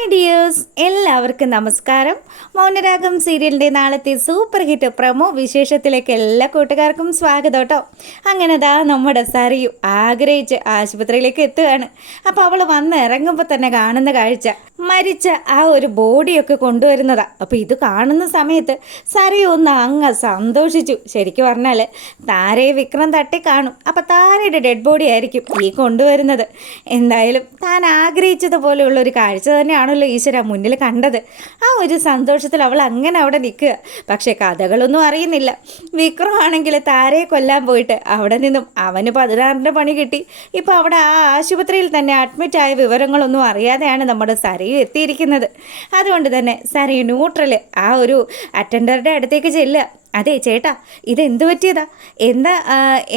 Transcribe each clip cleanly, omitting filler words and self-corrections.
Hi dears, എല്ലാവർക്കും നമസ്കാരം. മൗനരാഗം സീരിയലിൻ്റെ നാളത്തെ സൂപ്പർ ഹിറ്റ് പ്രമോ വിശേഷത്തിലേക്ക് എല്ലാ കൂട്ടുകാർക്കും സ്വാഗതം കേട്ടോ. അങ്ങനെ നമ്മുടെ സരിയു ആഗ്രഹിച്ച് ആശുപത്രിയിലേക്ക് എത്തുകയാണ്. അപ്പോൾ അവൾ വന്ന് ഇറങ്ങുമ്പോൾ തന്നെ കാണുന്ന കാഴ്ച മരിച്ച ആ ഒരു ബോഡിയൊക്കെ കൊണ്ടുവരുന്നതാണ്. അപ്പോൾ ഇത് കാണുന്ന സമയത്ത് സരിയു ഒന്ന് അങ്ങ് സന്തോഷിച്ചു. ശരിക്കും പറഞ്ഞാൽ താരയെ വിക്രം തട്ടി കാണും. അപ്പോൾ താരയുടെ ഡെഡ് ബോഡി ആയിരിക്കും ഈ കൊണ്ടുവരുന്നത്. എന്തായാലും താൻ ആഗ്രഹിച്ചതുപോലെയുള്ള ഒരു കാഴ്ച തന്നെയാണല്ലോ ഈശ്വര മുന്നിൽ കണ്ടത്. ആ ഒരു സന്തോഷത്തിൽ അവൾ അങ്ങനെ അവിടെ നിൽക്കുക. പക്ഷേ കഥകളൊന്നും അറിയുന്നില്ല. വിക്രമാണെങ്കിൽ താരയെ കൊല്ലാൻ പോയിട്ട് അവിടെ നിന്നും അവന് 16ന്റെ പണി കിട്ടി. ഇപ്പോൾ അവിടെ ആ ആശുപത്രിയിൽ തന്നെ അഡ്മിറ്റായ വിവരങ്ങളൊന്നും അറിയാതെയാണ് നമ്മുടെ സരയു എത്തിയിരിക്കുന്നത്. അതുകൊണ്ട് തന്നെ സരയു ന്യൂട്രൽ ആ ഒരു അറ്റൻഡറുടെ അടുത്തേക്ക് ചെല്ലുക. അതെ ചേട്ടാ, ഇതെന്ത് പറ്റിയതാ,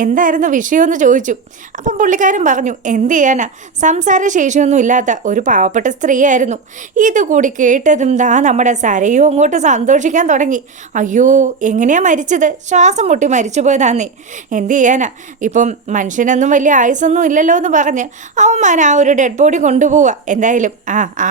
എന്തായിരുന്നു വിഷയമെന്ന് ചോദിച്ചു. അപ്പം പുള്ളിക്കാരൻ പറഞ്ഞു, എന്ത് ചെയ്യാനാ, സംസാരശേഷിയൊന്നും ഇല്ലാത്ത ഒരു പാവപ്പെട്ട സ്ത്രീയായിരുന്നു. ഇതുകൂടി കേട്ടതും നമ്മുടെ സരയും അങ്ങോട്ട് സന്തോഷിക്കാൻ തുടങ്ങി. അയ്യോ, എങ്ങനെയാ മരിച്ചത്, ശ്വാസം മുട്ടി മരിച്ചു പോയതാന്നേ. എന്ത് ചെയ്യാനാ, ഇപ്പം മനുഷ്യനൊന്നും വലിയ ആയുസൊന്നും ഇല്ലല്ലോ എന്ന് പറഞ്ഞ് അവന്മാർ ആ ഒരു ഡെഡ് ബോഡി കൊണ്ടുപോവുക. എന്തായാലും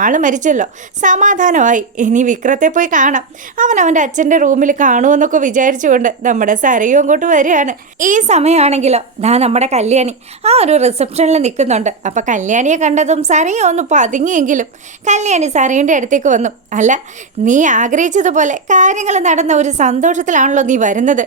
ആള് മരിച്ചല്ലോ, സമാധാനമായി. ഇനി വിക്രത്തെ പോയി കാണാം, അവൻ്റെ അച്ഛൻ്റെ റൂമിൽ കാണുമെന്നൊക്കെ വിചാരിച്ചുകൊണ്ട് നമ്മുടെ സരയും അങ്ങോട്ട് വരികയാണ്. ഈ സമയമാണെങ്കിലോ നമ്മുടെ കല്യാണി ആ ഒരു റിസപ്ഷനിൽ നിൽക്കുന്നുണ്ട്. അപ്പം കല്യാണിയെ കണ്ടതും സരയും ഒന്ന് പതുങ്ങിയെങ്കിലും കല്യാണി സരയുടെ അടുത്തേക്ക് വന്നു. അല്ല, നീ ആഗ്രഹിച്ചതുപോലെ കാര്യങ്ങൾ നടന്ന ഒരു സന്തോഷത്തിലാണല്ലോ നീ വരുന്നത്.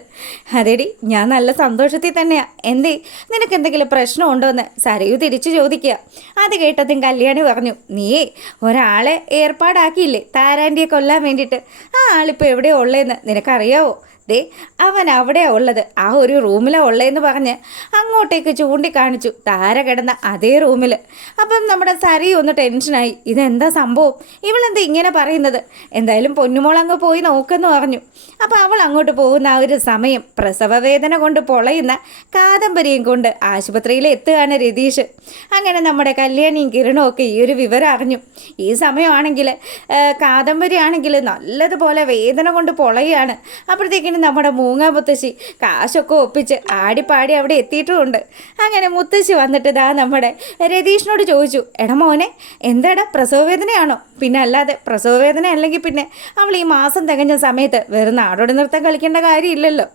അതെടി, ഞാൻ നല്ല സന്തോഷത്തിൽ തന്നെയാണ്. എന്തേ, നിനക്ക് എന്തെങ്കിലും പ്രശ്നമുണ്ടോ എന്ന് സരയു തിരിച്ചു ചോദിക്കുക. അത് കേട്ടതും കല്യാണി പറഞ്ഞു, നീയേ ഒരാളെ ഏർപ്പാടാക്കിയില്ലേ താരാൻ്റിയെ കൊല്ലാൻ വേണ്ടിയിട്ട്. ആ ആളിപ്പോൾ എവിടെയാണ് ഉള്ളതെന്ന് നിനക്കറിയാവോ? ദേ, അവൻ അവിടെയാണ് ഉള്ളത്, ആ ഒരു റൂമിലാണ് ഉള്ളതെന്ന് പറഞ്ഞ് അങ്ങോട്ടേക്ക് ചൂണ്ടിക്കാണിച്ചു. താര കിടന്ന അതേ റൂമിൽ. അപ്പം നമ്മുടെ സരി ഒന്ന് ടെൻഷനായി. ഇതെന്താ സംഭവം, ഇവളെന്താ ഇങ്ങനെ പറയുന്നത്? എന്തായാലും പൊന്നുമോൾ അങ്ങ് പോയി നോക്കെന്ന് പറഞ്ഞു. അപ്പോൾ അവൾ അങ്ങോട്ട് പോകുന്ന ആ ഒരു സമയം പ്രസവവേദന കൊണ്ട് പൊളയുന്ന കാദംബരിയും കൊണ്ട് ആശുപത്രിയിൽ എത്തുകയാണ് രതീഷ്. അങ്ങനെ നമ്മുടെ കല്യാണിയും കിരണും ഒക്കെ ഈ ഒരു വിവരം അറിഞ്ഞു. ഈ സമയമാണെങ്കിൽ കാദംബരി ആണെങ്കിൽ നല്ലതുപോലെ വേദന കൊണ്ട് പൊളയാണ്. അപ്പോഴത്തേക്കും നമ്മുടെ മൂങ്ങ മുത്തശ്ശി കാശൊക്കെ ഒപ്പിച്ച് ആടിപ്പാടി അവിടെ എത്തിയിട്ടുമുണ്ട്. അങ്ങനെ മുത്തശ്ശി വന്നിട്ട് നമ്മുടെ രതീഷിനോട് ചോദിച്ചു, എടാ മോനെ, എന്താടാ പ്രസവവേദനയാണോ? പിന്നെ അല്ലാതെ പ്രസവവേദന അല്ലെങ്കിൽ പിന്നെ അവൾ ഈ മാസം തികഞ്ഞ സമയത്ത് വെറും നാടോടി നൃത്തം കളിക്കേണ്ട കാര്യമില്ലല്ലോ.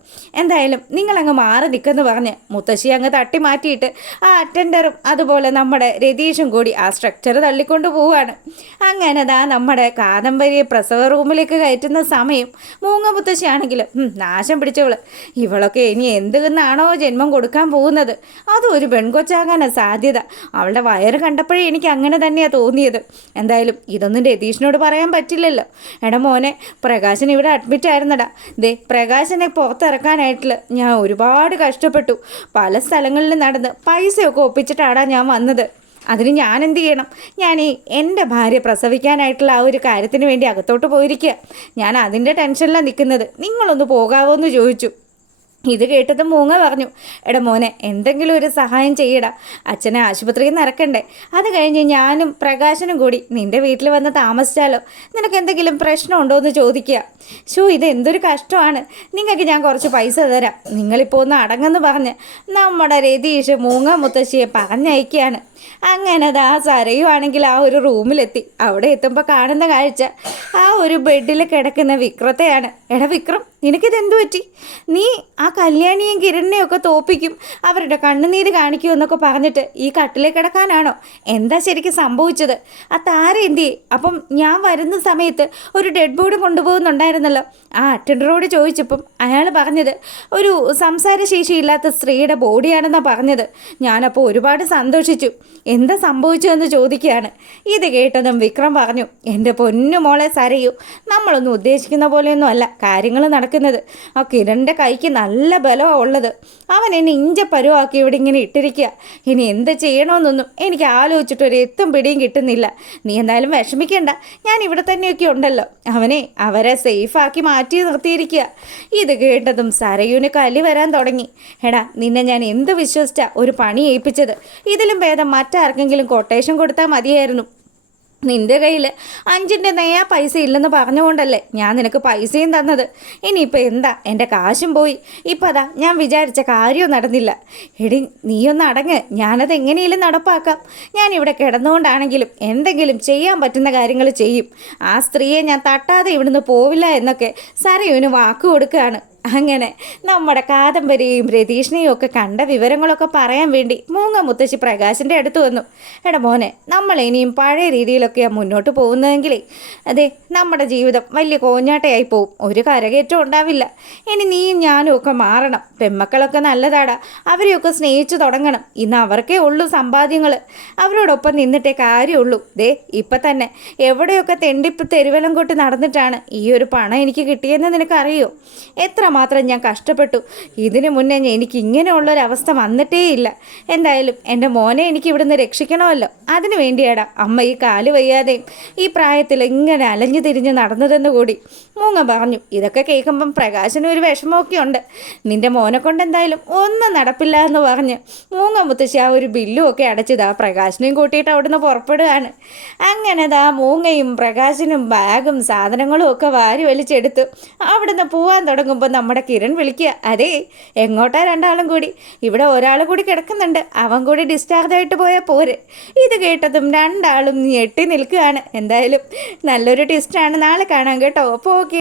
എന്തായാലും നിങ്ങളങ്ങ് മാറി നിൽക്കെന്ന് പറഞ്ഞ് മുത്തശ്ശി അങ്ങ് തട്ടി മാറ്റിയിട്ട് ആ അറ്റൻഡറും അതുപോലെ നമ്മുടെ രതീഷും കൂടി ആ സ്ട്രക്ചർ തള്ളിക്കൊണ്ട് പോവുകയാണ്. അങ്ങനെ നമ്മുടെ കാദംബരിയെ പ്രസവ റൂമിലേക്ക് കയറ്റുന്ന സമയം മൂങ്ങ മുത്തശ്ശി ആണെങ്കിലും നാശം പിടിച്ചവള്, ഇവളൊക്കെ ഇനി എന്തെന്നാണോ ജന്മം കൊടുക്കാൻ പോകുന്നത്. അതും ഒരു പെൺകൊച്ചാകാനാണ് സാധ്യത. അവളുടെ വയറ് കണ്ടപ്പോഴേ എനിക്ക് അങ്ങനെ തന്നെയാണ് തോന്നിയത്. എന്തായാലും ഇതൊന്നും രതീഷിനോട് പറയാൻ പറ്റില്ലല്ലോ. എടാ മോനെ, പ്രകാശൻ ഇവിടെ അഡ്മിറ്റ് ആയിരുന്നടാ. ദേ, പ്രകാശനെ പുറത്തിറക്കാനായിട്ടുള്ള ഞാൻ ഒരുപാട് കഷ്ടപ്പെട്ടു. പല സ്ഥലങ്ങളിൽ നടന്ന് പൈസയൊക്കെ ഒപ്പിച്ചിട്ടാടാ ഞാൻ വന്നത്. അതിന് ഞാൻ എന്ത് ചെയ്യണം? ഞാൻ എൻ്റെ ഭാര്യ പ്രസവിക്കാനായിട്ടുള്ള ആ ഒരു കാര്യത്തിന് വേണ്ടി അകത്തോട്ട് പോയിരിക്കുക. ഞാൻ അതിൻ്റെ ടെൻഷനിലാണ് നിൽക്കുന്നത്. നിങ്ങളൊന്ന് പോകാവോ എന്ന് ചോദിച്ചു. ഇത് കേട്ടത് മൂങ്ങ പറഞ്ഞു, എടാ മോനെ, എന്തെങ്കിലും ഒരു സഹായം ചെയ്യടാ. അച്ഛനെ ആശുപത്രിയിൽ നിന്ന് ഇറക്കണ്ടേ? അത് കഴിഞ്ഞ് ഞാനും പ്രകാശനും കൂടി നിൻ്റെ വീട്ടിൽ വന്ന് താമസിച്ചാലോ? നിനക്ക് എന്തെങ്കിലും പ്രശ്നമുണ്ടോ എന്ന് ചോദിക്കുക. ഇത് എന്തൊരു കഷ്ടമാണ്. നിങ്ങൾക്ക് ഞാൻ കുറച്ച് പൈസ തരാം, നിങ്ങളിപ്പോൾ ഒന്ന് അടങ്ങെന്ന് പറഞ്ഞ് നമ്മുടെ രതീഷ് മൂങ്ങ മുത്തശ്ശിയെ പറഞ്ഞയക്കുകയാണ്. അങ്ങനെ സരയുവാണെങ്കിൽ ആ ഒരു റൂമിലെത്തി. അവിടെ എത്തുമ്പോൾ കാണുന്ന കാഴ്ച ആ ഒരു ബെഡിൽ കിടക്കുന്ന വിക്രത്തെയാണ്. എടാ വിക്രം, നിനക്കിതെന്തു പറ്റി? നീ ആ കല്യാണിയും കിരണിനെയും ഒക്കെ തോപ്പിക്കും, അവരുടെ കണ്ണുനീര് കാണിക്കുമെന്നൊക്കെ പറഞ്ഞിട്ട് ഈ കട്ടിലേക്ക് കിടക്കാനാണോ? എന്താ ശരിക്കും സംഭവിച്ചത്? ആ താര എന്തി? അപ്പം ഞാൻ വരുന്ന സമയത്ത് ഒരു ഡെഡ് ബോഡി കൊണ്ടുപോകുന്നുണ്ടായിരുന്നല്ലോ. ആ അറ്റൻഡറോട് ചോദിച്ചപ്പം അയാൾ പറഞ്ഞത് ഒരു സംസാരശേഷിയില്ലാത്ത സ്ത്രീയുടെ ബോഡിയാണെന്നാണ് പറഞ്ഞത്. ഞാനപ്പോൾ ഒരുപാട് സന്തോഷിച്ചു. എന്താ സംഭവിച്ചതെന്ന് ചോദിക്കുകയാണ്. ഇത് കേട്ടതും വിക്രം പറഞ്ഞു, എൻ്റെ പൊന്നു മോളെ സരയു, നമ്മളൊന്നും ഉദ്ദേശിക്കുന്ന പോലെയൊന്നും അല്ല കാര്യങ്ങൾ നടക്കുന്നത്. ആ കിരണിൻ്റെ കൈക്ക് നല്ല ബലമാണ് ഉള്ളത്. അവൻ എന്നെ ഇഞ്ചപ്പരുവാക്കി ഇവിടെ ഇങ്ങനെ ഇട്ടിരിക്കുക. ഇനി എന്ത് ചെയ്യണമെന്നൊന്നും എനിക്ക് ആലോചിച്ചിട്ടൊരു എത്തും പിടിയും കിട്ടുന്നില്ല. നീ എന്തായാലും വിഷമിക്കേണ്ട, ഞാൻ ഇവിടെ തന്നെയൊക്കെ ഉണ്ടല്ലോ. അവരെ സേഫാക്കി മാറ്റി നിർത്തിയിരിക്കുക. ഇത് കേട്ടതും സരയുവിന് കലി വരാൻ തുടങ്ങി. എടാ, നിന്നെ ഞാൻ എന്ത് വിശ്വസിച്ചാ ഒരു പണി ഏൽപ്പിച്ചത്? ഇതിലും ഭേദം മറ്റാർക്കെങ്കിലും കൊട്ടേഷൻ കൊടുത്താൽ മതിയായിരുന്നു. നിന്റെ കയ്യിൽ 5ൻ്റെ നെയ്യാ പൈസ ഇല്ലെന്ന് പറഞ്ഞുകൊണ്ടല്ലേ ഞാൻ നിനക്ക് പൈസയും തന്നത്. ഇനിയിപ്പോൾ എന്താ, എൻ്റെ കാശും പോയി. ഇപ്പം അതാ ഞാൻ വിചാരിച്ച കാര്യവും നടന്നില്ല. എടി നീയൊന്ന് അടങ്ങ്, ഞാനത് എങ്ങനെയെങ്കിലും നടപ്പാക്കാം. ഞാനിവിടെ കിടന്നുകൊണ്ടാണെങ്കിലും എന്തെങ്കിലും ചെയ്യാൻ പറ്റുന്ന കാര്യങ്ങൾ ചെയ്യും. ആ സ്ത്രീയെ ഞാൻ തട്ടാതെ ഇവിടുന്ന് പോവില്ല എന്നൊക്കെ സരയുവിന് വാക്ക് കൊടുക്കുകയാണ്. അങ്ങനെ നമ്മുടെ കാദംബരിയും രതീഷിനെയും ഒക്കെ കണ്ട വിവരങ്ങളൊക്കെ പറയാൻ വേണ്ടി മൂങ്ങ മുത്തശ്ശി പ്രകാശിൻ്റെ അടുത്ത് വന്നു. എടാ മോനെ, നമ്മൾ ഇനിയും പഴയ രീതിയിലൊക്കെയാണ് മുന്നോട്ട് പോകുന്നതെങ്കിലേ അതെ നമ്മുടെ ജീവിതം വലിയ കോഞ്ഞാട്ടയായി പോവും, ഒരു കരകയറ്റം ഉണ്ടാവില്ല. ഇനി നീയും ഞാനും ഒക്കെ മാറണം. പെമ്മക്കളൊക്കെ നല്ലതാടാ, അവരെയൊക്കെ സ്നേഹിച്ചു തുടങ്ങണം. ഇന്ന് അവർക്കേ ഉള്ളൂ സമ്പാദ്യങ്ങൾ, അവരോടൊപ്പം നിന്നിട്ടേ കാര്യമുള്ളൂ. ദേ ഇപ്പം തന്നെ എവിടെയൊക്കെ തെണ്ടിപ്പ് തെരുവലം കൊട്ടി നടന്നിട്ടാണ് ഈ ഒരു പണം എനിക്ക് കിട്ടിയെന്ന് നിനക്കറിയോ? എത്രമാത്രം ഞാൻ കഷ്ടപ്പെട്ടു. ഇതിനു മുന്നേ എനിക്ക് ഇങ്ങനെയുള്ളൊരവസ്ഥ വന്നിട്ടേയില്ല. എന്തായാലും എൻ്റെ മോനെ എനിക്ക് ഇവിടുന്ന് രക്ഷിക്കണമല്ലോ, അതിനു വേണ്ടിയാടാ അമ്മ ഈ കാല് വയ്യാതെയും ഈ പ്രായത്തിൽ ഇങ്ങനെ അലഞ്ഞു തിരിഞ്ഞ് നടന്നതെന്ന് കൂടി മൂങ്ങ പറഞ്ഞു. ഇതൊക്കെ കേൾക്കുമ്പം പ്രകാശന് ഒരു വിഷമമൊക്കെ ഉണ്ട്. നിൻ്റെ മോനെ കൊണ്ട് എന്തായാലും ഒന്നും നടപ്പില്ല എന്ന് പറഞ്ഞ് മൂങ്ങ മുത്തശ്ശി ആ ഒരു ബില്ലും ഒക്കെ അടച്ചതാ പ്രകാശനെയും കൂട്ടിയിട്ട് അവിടുന്ന് പുറപ്പെടുകയാണ്. അങ്ങനെ ദാ മൂങ്ങയും പ്രകാശനും ബാഗും സാധനങ്ങളും ഒക്കെ വാരി വലിച്ചെടുത്തു അവിടുന്ന് പോവാൻ തുടങ്ങുമ്പോൾ നമ്മുടെ കിരൺ വിളിക്കുക, അതേ എങ്ങോട്ടാ രണ്ടാളും കൂടി? ഇവിടെ ഒരാൾ കൂടി കിടക്കുന്നുണ്ട്, അവൻ കൂടി ഡിസ്ചാർജ് ആയിട്ട് പോയാൽ പോരെ. ഇത് കേട്ടതും രണ്ടാളും ഞെട്ടി നിൽക്കുകയാണ്. എന്തായാലും നല്ലൊരു ട്വിസ്റ്റാണ്, നാളെ കാണാം കേട്ടോ. അപ്പോൾ ഓക്കെ.